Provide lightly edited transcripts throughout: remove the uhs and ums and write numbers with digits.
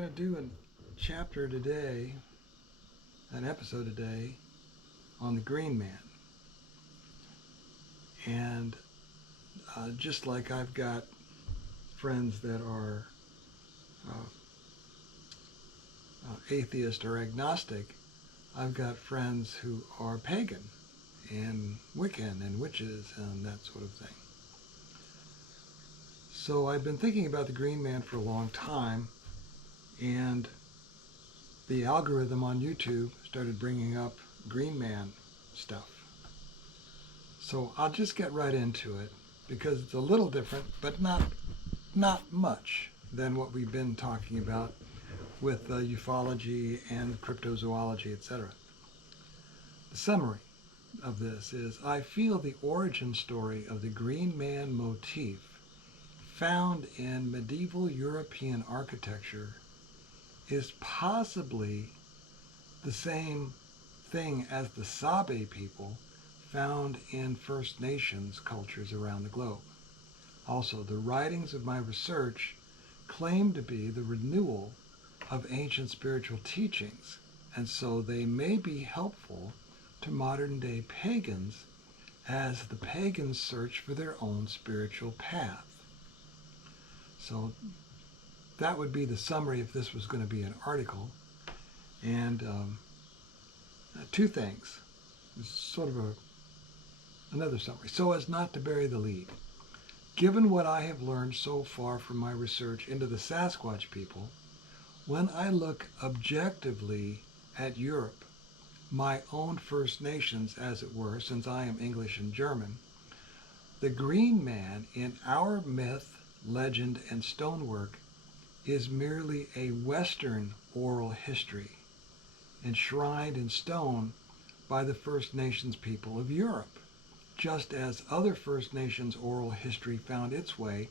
going to do a chapter today, an episode today, on the Greenman. And just like I've got friends that are atheist or agnostic, I've got friends who are pagan and Wiccan and witches and that sort of thing. So I've been thinking about the Greenman for a long time, and the algorithm on YouTube started bringing up Greenman stuff. So I'll just get right into it because it's a little different, but not much than what we've been talking about with ufology and cryptozoology, etc. The summary of this is, I feel the origin story of the Greenman motif found in medieval European architecture is possibly the same thing as the Sabe people found in First Nations cultures around the globe. Also, the writings of my research claim to be the renewal of ancient spiritual teachings, and so they may be helpful to modern-day pagans as the pagans search for their own spiritual path. So that would be the summary if this was going to be an article. And two things, sort of another summary, so as not to bury the lead. Given what I have learned so far from my research into the Sasquatch people, when I look objectively at Europe, my own First Nations, as it were, since I am English and German, the Greenman in our myth, legend, and stonework is merely a Western oral history, enshrined in stone by the First Nations people of Europe, just as other First Nations oral history found its way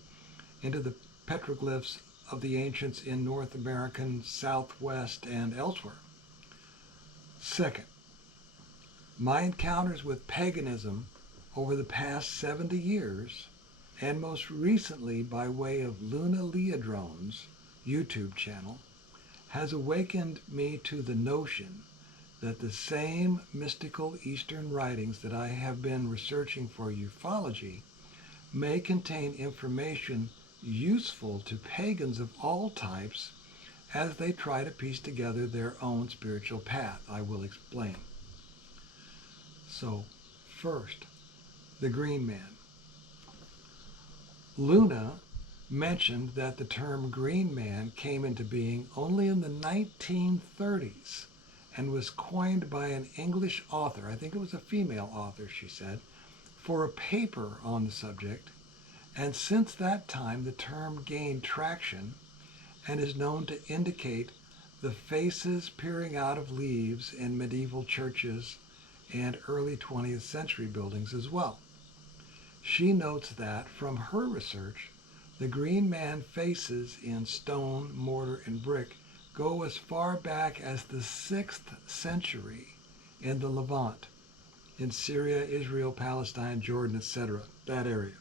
into the petroglyphs of the ancients in North American Southwest and elsewhere. Second, my encounters with paganism over the past 70 years, and most recently by way of Luna Leodrone's YouTube channel, has awakened me to the notion that the same mystical Eastern writings that I have been researching for ufology may contain information useful to pagans of all types as they try to piece together their own spiritual path. I will explain. So, first, the Greenman. Luna mentioned that the term Greenman came into being only in the 1930s and was coined by an English author, I think it was a female author, she said, for a paper on the subject, and since that time the term gained traction and is known to indicate the faces peering out of leaves in medieval churches and early 20th century buildings as well. She notes that, from her research, the Greenman faces in stone, mortar, and brick go as far back as the 6th century in the Levant, in Syria, Israel, Palestine, Jordan, etc., that area.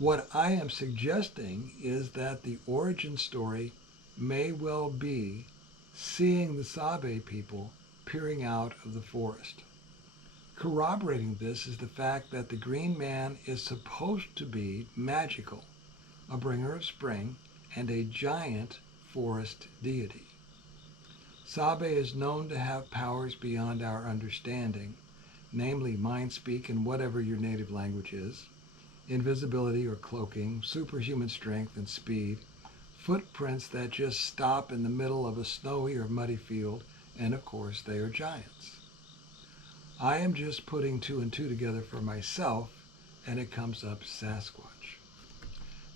What I am suggesting is that the origin story may well be seeing the Sabe people peering out of the forest. Corroborating this is the fact that the Greenman is supposed to be magical, a bringer of spring, and a giant forest deity. Sabe is known to have powers beyond our understanding, namely mind speak in whatever your native language is, invisibility or cloaking, superhuman strength and speed, footprints that just stop in the middle of a snowy or muddy field, and of course they are giants. I am just putting two and two together for myself, and it comes up Sasquatch.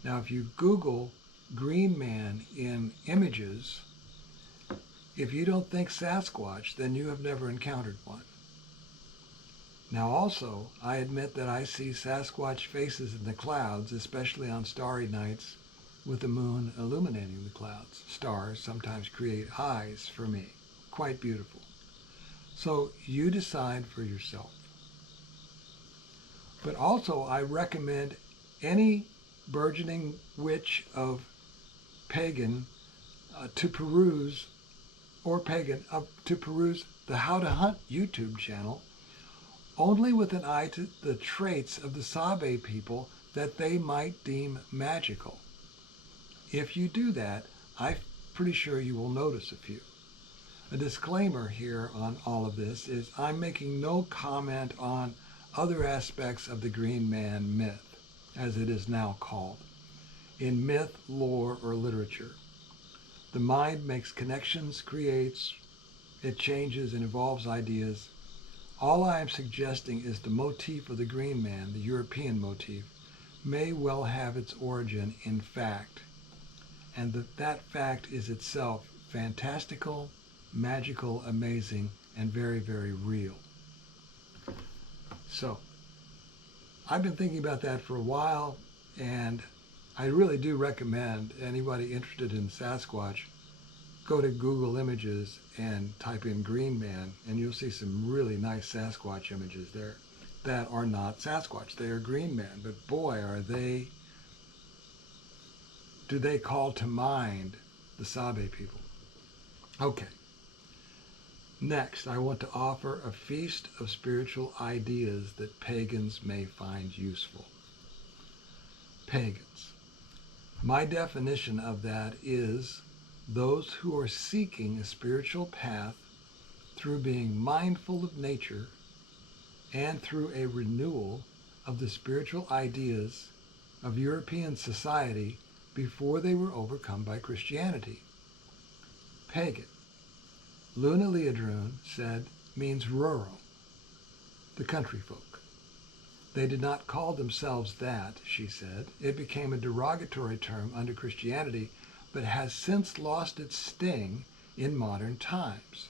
Now, if you Google Greenman in images, if you don't think Sasquatch, then you have never encountered one. Now also, I admit that I see Sasquatch faces in the clouds, especially on starry nights with the moon illuminating the clouds. Stars sometimes create eyes for me. Quite beautiful. So you decide for yourself. But also, I recommend any burgeoning witch of pagan to peruse, or pagan to peruse the How to Hunt YouTube channel only with an eye to the traits of the Sabe people that they might deem magical. If you do that, I'm pretty sure you will notice a few. A disclaimer here on all of this is I'm making no comment on other aspects of the Greenman myth, as it is now called, in myth, lore, or literature. The mind makes connections, creates, it changes and evolves ideas. All I am suggesting is the motif of the Greenman, the European motif, may well have its origin in fact, and that fact is itself fantastical, magical, amazing, and very, very real. So, I've been thinking about that for a while, and I really do recommend anybody interested in Sasquatch go to Google Images and type in Greenman, and you'll see some really nice Sasquatch images there that are not Sasquatch. They are Greenman, but boy, do they call to mind the Sabe people. Okay. Next, I want to offer a feast of spiritual ideas that pagans may find useful. Pagans. My definition of that is those who are seeking a spiritual path through being mindful of nature and through a renewal of the spiritual ideas of European society before they were overcome by Christianity. Pagan. Luna Leodrun said means rural, the country folk. They did not call themselves that, she said. It became a derogatory term under Christianity, but has since lost its sting in modern times.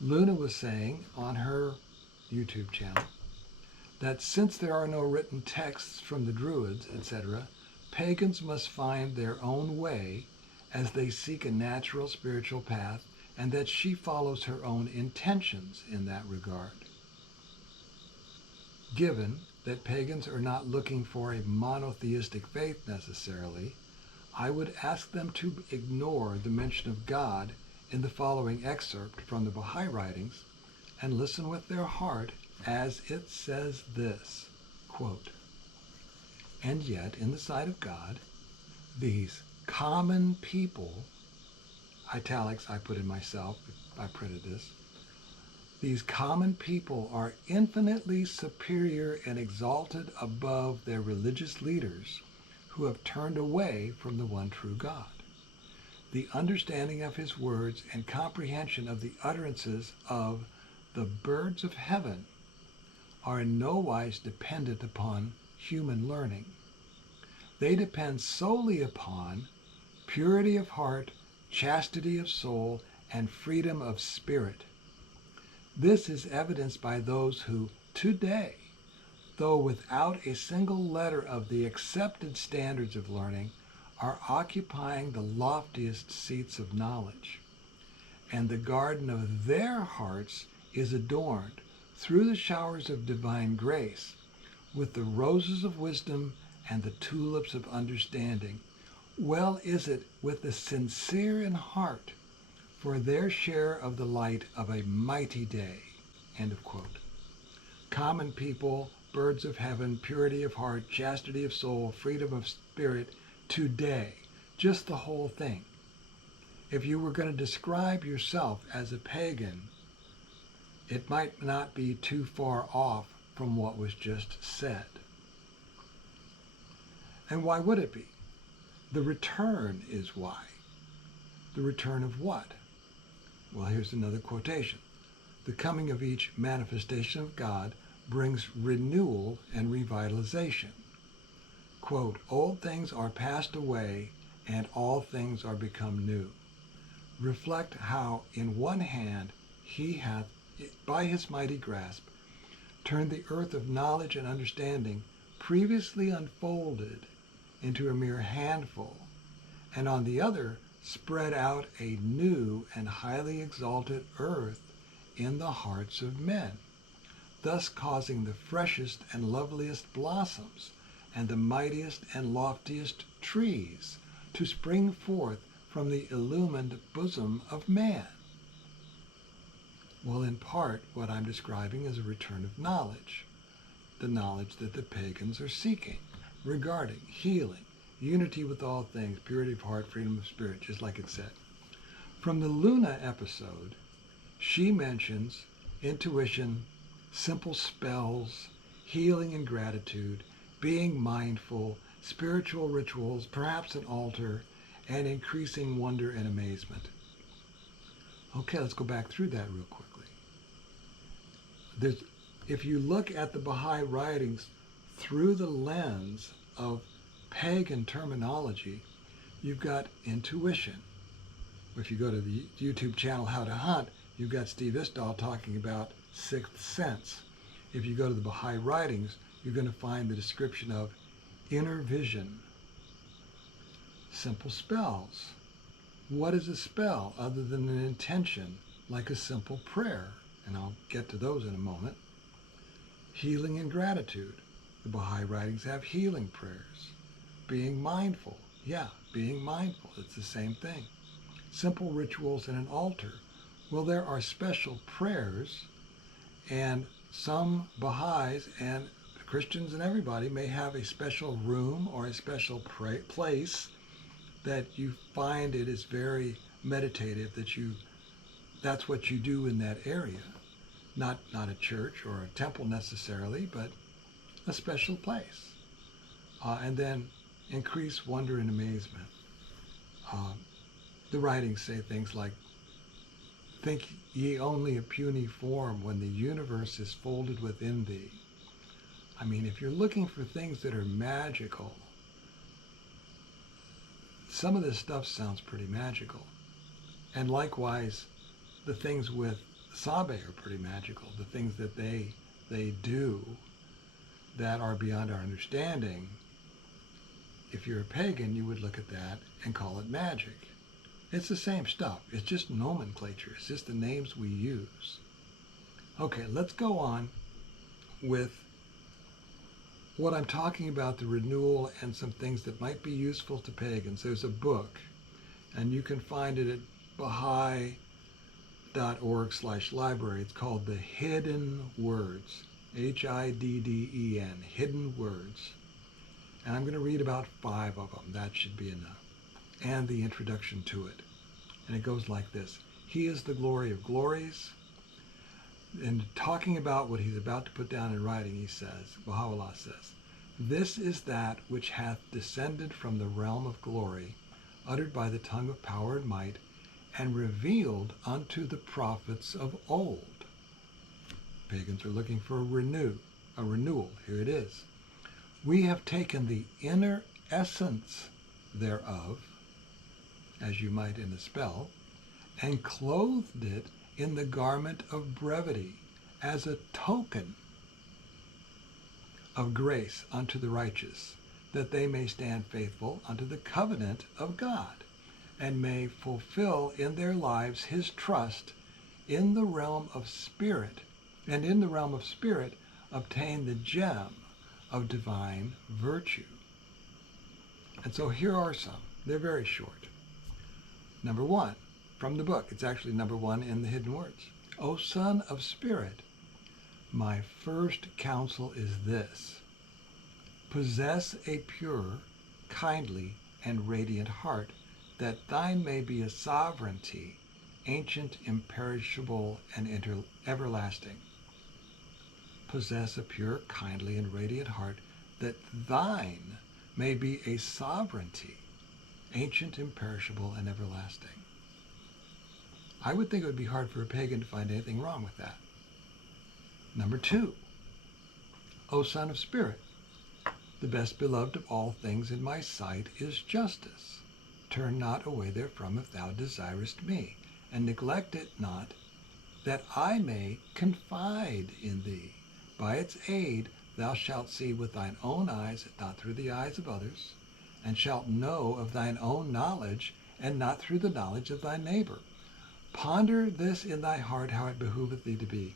Luna was saying on her YouTube channel that since there are no written texts from the Druids, etc., pagans must find their own way as they seek a natural spiritual path, and that she follows her own intentions in that regard. Given that pagans are not looking for a monotheistic faith necessarily, I would ask them to ignore the mention of God in the following excerpt from the Baha'i writings and listen with their heart as it says this, quote, "And yet, in the sight of God, these common people," italics I put in myself, I printed this, "these common people are infinitely superior and exalted above their religious leaders who have turned away from the one true God. The understanding of his words and comprehension of the utterances of the birds of heaven are in no wise dependent upon human learning. They depend solely upon purity of heart, chastity of soul, and freedom of spirit. This is evidenced by those who today, though without a single letter of the accepted standards of learning, are occupying the loftiest seats of knowledge. And the garden of their hearts is adorned, through the showers of divine grace, with the roses of wisdom and the tulips of understanding. Well is it with the sincere in heart for their share of the light of a mighty day." End of quote. Common people, birds of heaven, purity of heart, chastity of soul, freedom of spirit, today. Just the whole thing. If you were going to describe yourself as a pagan, it might not be too far off from what was just said. And why would it be? The return is why. The return of what? Well, here's another quotation. "The coming of each manifestation of God brings renewal and revitalization." Quote, "Old things are passed away and all things are become new. Reflect how in one hand he hath, by his mighty grasp, turned the earth of knowledge and understanding previously unfolded into a mere handful, and on the other spread out a new and highly exalted earth in the hearts of men, thus causing the freshest and loveliest blossoms and the mightiest and loftiest trees to spring forth from the illumined bosom of man? Well, in part, what I'm describing is a return of knowledge, the knowledge that the pagans are seeking regarding healing, unity with all things, purity of heart, freedom of spirit, just like it said. From the Luna episode, she mentions intuition, simple spells, healing and gratitude, being mindful, spiritual rituals, perhaps an altar, and increasing wonder and amazement. Okay, let's go back through that real quickly. If you look at the Baha'i writings through the lens of pagan terminology, you've got intuition. If you go to the YouTube channel How to Hunt, you've got Steve Istall talking about sixth sense. If you go to the Baha'i writings, you're going to find the description of inner vision, simple spells. What is a spell other than an intention, like a simple prayer? And I'll get to those in a moment. Healing and gratitude. The Baha'i writings have healing prayers. Being mindful. Yeah, being mindful. It's the same thing. Simple rituals and an altar. Well, there are special prayers, and some Baha'is and Christians and everybody may have a special room or a special place that you find it is very meditative, that's what you do in that area. Not a church or a temple necessarily, but a special place. And then increase wonder and amazement. The writings say things like, think ye only a puny form when the universe is folded within thee. I mean, if you're looking for things that are magical, some of this stuff sounds pretty magical. And likewise, the things with Sabe are pretty magical. The things that they do that are beyond our understanding. If you're a pagan, you would look at that and call it magic. It's the same stuff. It's just nomenclature. It's just the names we use. Okay, let's go on with what I'm talking about, the renewal and some things that might be useful to pagans. There's a book, and you can find it at Baha'i.org/library. It's called The Hidden Words, Hidden, Hidden Words. And I'm going to read about 5 of them. That should be enough. And the introduction to it. And it goes like this. He is the glory of glories. And talking about what he's about to put down in writing, he says, Baha'u'llah says, this is that which hath descended from the realm of glory, uttered by the tongue of power and might, and revealed unto the prophets of old. Pagans are looking for a renewal. Here it is. We have taken the inner essence thereof, as you might in a spell, and clothed it in the garment of brevity as a token of grace unto the righteous, that they may stand faithful unto the covenant of God, and may fulfill in their lives his trust in the realm of spirit, and in the realm of spirit obtain the gem of divine virtue. And so here are some. They're very short. Number 1, from the book. It's actually number 1 in the Hidden Words. O son of spirit, my first counsel is this. Possess a pure, kindly, and radiant heart, that thine may be a sovereignty, ancient, imperishable, and everlasting. Possess a pure, kindly, and radiant heart, that thine may be a sovereignty, ancient, imperishable, and everlasting. I would think it would be hard for a pagan to find anything wrong with that. Number 2, O son of spirit, the best beloved of all things in my sight is justice. Turn not away therefrom if thou desirest me, and neglect it not, that I may confide in thee. By its aid thou shalt see with thine own eyes, not through the eyes of others, and shalt know of thine own knowledge, and not through the knowledge of thy neighbor. Ponder this in thy heart, how it behoveth thee to be.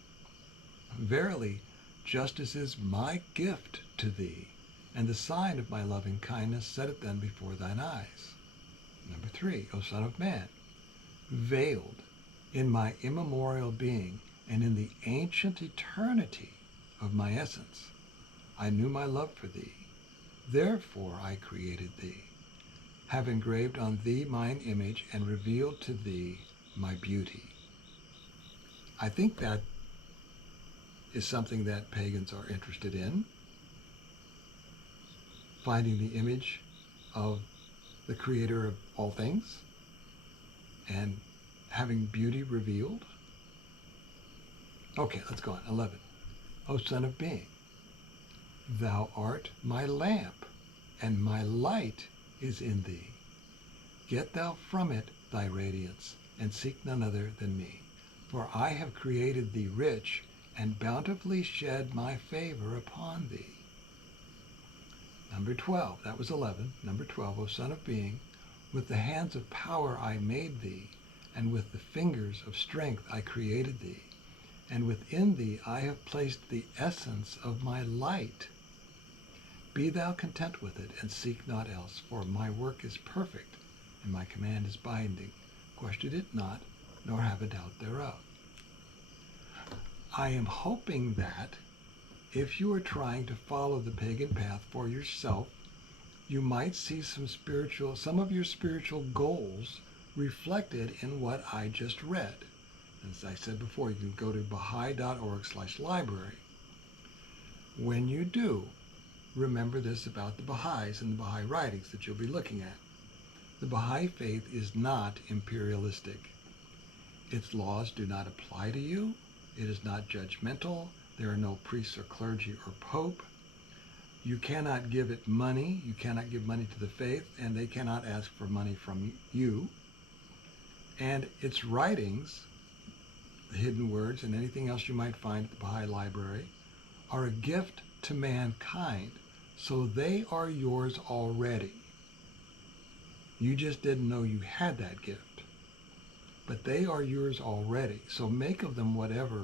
Verily, justice is my gift to thee, and the sign of my loving kindness setteth then before thine eyes. 3, O Son of Man, veiled in my immemorial being and in the ancient eternity of my essence, I knew my love for thee. Therefore I created thee, have engraved on thee mine image and revealed to thee my beauty. I think that is something that pagans are interested in, finding the image of the creator of all things and having beauty revealed. Okay, let's go on. 11. O Son of Being, thou art my lamp, and my light is in thee. Get thou from it thy radiance, and seek none other than me. For I have created thee rich, and bountifully shed my favor upon thee. Number 12, that was 11. Number 12, O Son of Being, with the hands of power I made thee, and with the fingers of strength I created thee. And within thee I have placed the essence of my light. Be thou content with it, and seek not else, for my work is perfect, and my command is binding. Question it not, nor have a doubt thereof. I am hoping that if you are trying to follow the pagan path for yourself, you might see some of your spiritual goals reflected in what I just read. As I said before, you can go to baha'i.org/library. When you do, remember this about the Baha'is and the Baha'i writings that you'll be looking at. The Baha'i Faith is not imperialistic. Its laws do not apply to you. It is not judgmental. There are no priests or clergy or pope. You cannot give it money. You cannot give money to the faith, and they cannot ask for money from you. And its writings, the hidden words, and anything else you might find at the Baha'i Library, are a gift to mankind. So they are yours already. You just didn't know you had that gift. But they are yours already. So make of them whatever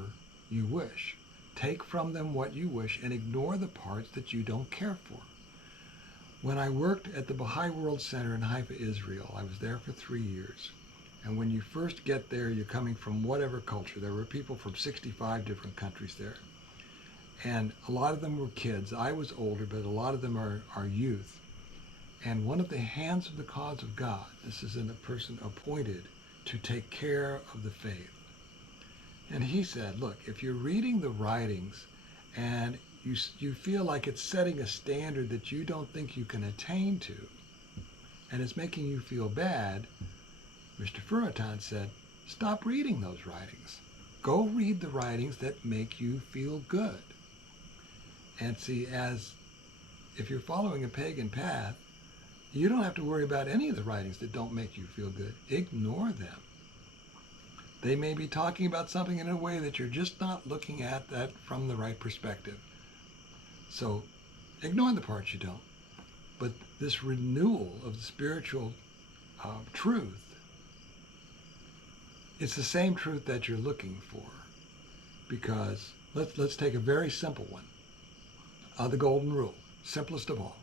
you wish. Take from them what you wish and ignore the parts that you don't care for. When I worked at the Baha'i World Center in Haifa, Israel, I was there for 3 years. And when you first get there, you're coming from whatever culture. There were people from 65 different countries there. And a lot of them were kids. I was older, but a lot of them are youth. And one of the hands of the cause of God, this is in a person appointed to take care of the faith. And he said, look, if you're reading the writings and you feel like it's setting a standard that you don't think you can attain to, and it's making you feel bad, Mr. Furatan said, stop reading those writings. Go read the writings that make you feel good. And see, as if you're following a pagan path, you don't have to worry about any of the writings that don't make you feel good. Ignore them. They may be talking about something in a way that you're just not looking at that from the right perspective. So ignore the parts you don't. But this renewal of the spiritual truth, it's the same truth that you're looking for. Because let's take a very simple one. The golden rule, simplest of all.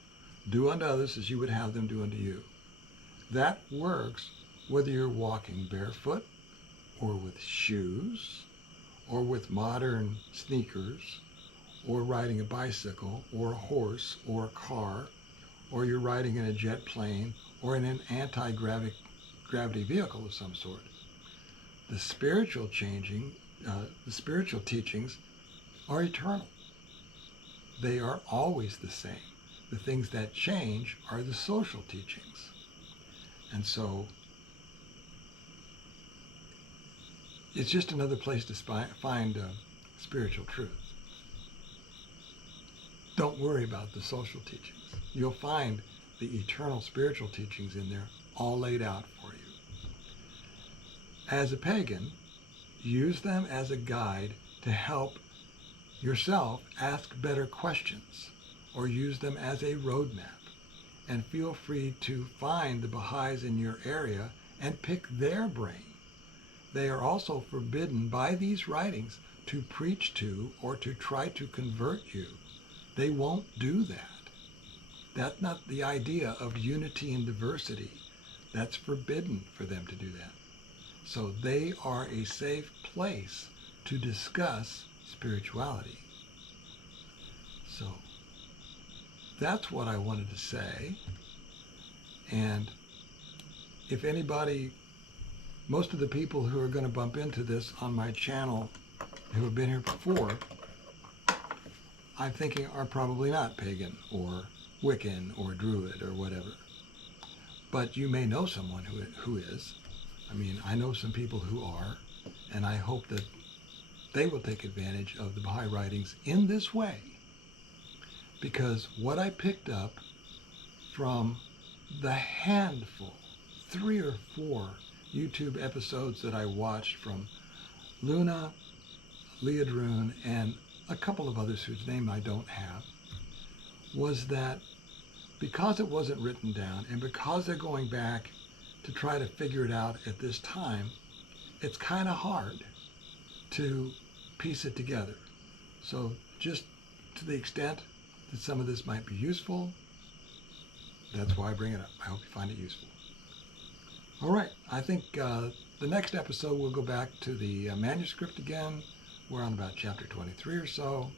Do unto others as you would have them do unto you. That works whether you're walking barefoot or with shoes or with modern sneakers or riding a bicycle or a horse or a car, or you're riding in a jet plane or in an anti-gravity vehicle of some sort. The spiritual teachings are eternal. They are always the same. The things that change are the social teachings. And so it's just another place to find spiritual truth. Don't worry about the social teachings. You'll find the eternal spiritual teachings in there all laid out for you. As a pagan, use them as a guide to help yourself ask better questions, or use them as a roadmap. And feel free to find the Baha'is in your area and pick their brain. They are also forbidden by these writings to preach to or to try to convert you. They won't do that. That's not the idea of unity and diversity. That's forbidden for them to do that. So they are a safe place to discuss spirituality. So that's what I wanted to say. And if anybody, most of the people who are going to bump into this on my channel who have been here before, I'm thinking are probably not pagan or Wiccan or Druid or whatever. But you may know someone who is. I mean, I know some people who are, and I hope that they will take advantage of the Baha'i writings in this way. Because what I picked up from the handful, 3 or 4 YouTube episodes that I watched from Luna, Leodrune, and a couple of others whose name I don't have, was that because it wasn't written down and because they're going back to try to figure it out at this time, it's kind of hard to piece it together. So just to the extent that some of this might be useful, that's why I bring it up. I hope you find it useful. All right, I think the next episode we'll go back to the manuscript again. We're on about chapter 23 or so,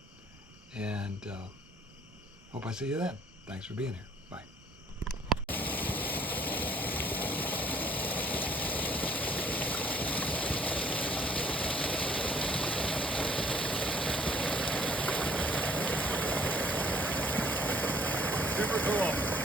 and hope I see you then. Thanks for being here. Bye. Super cool.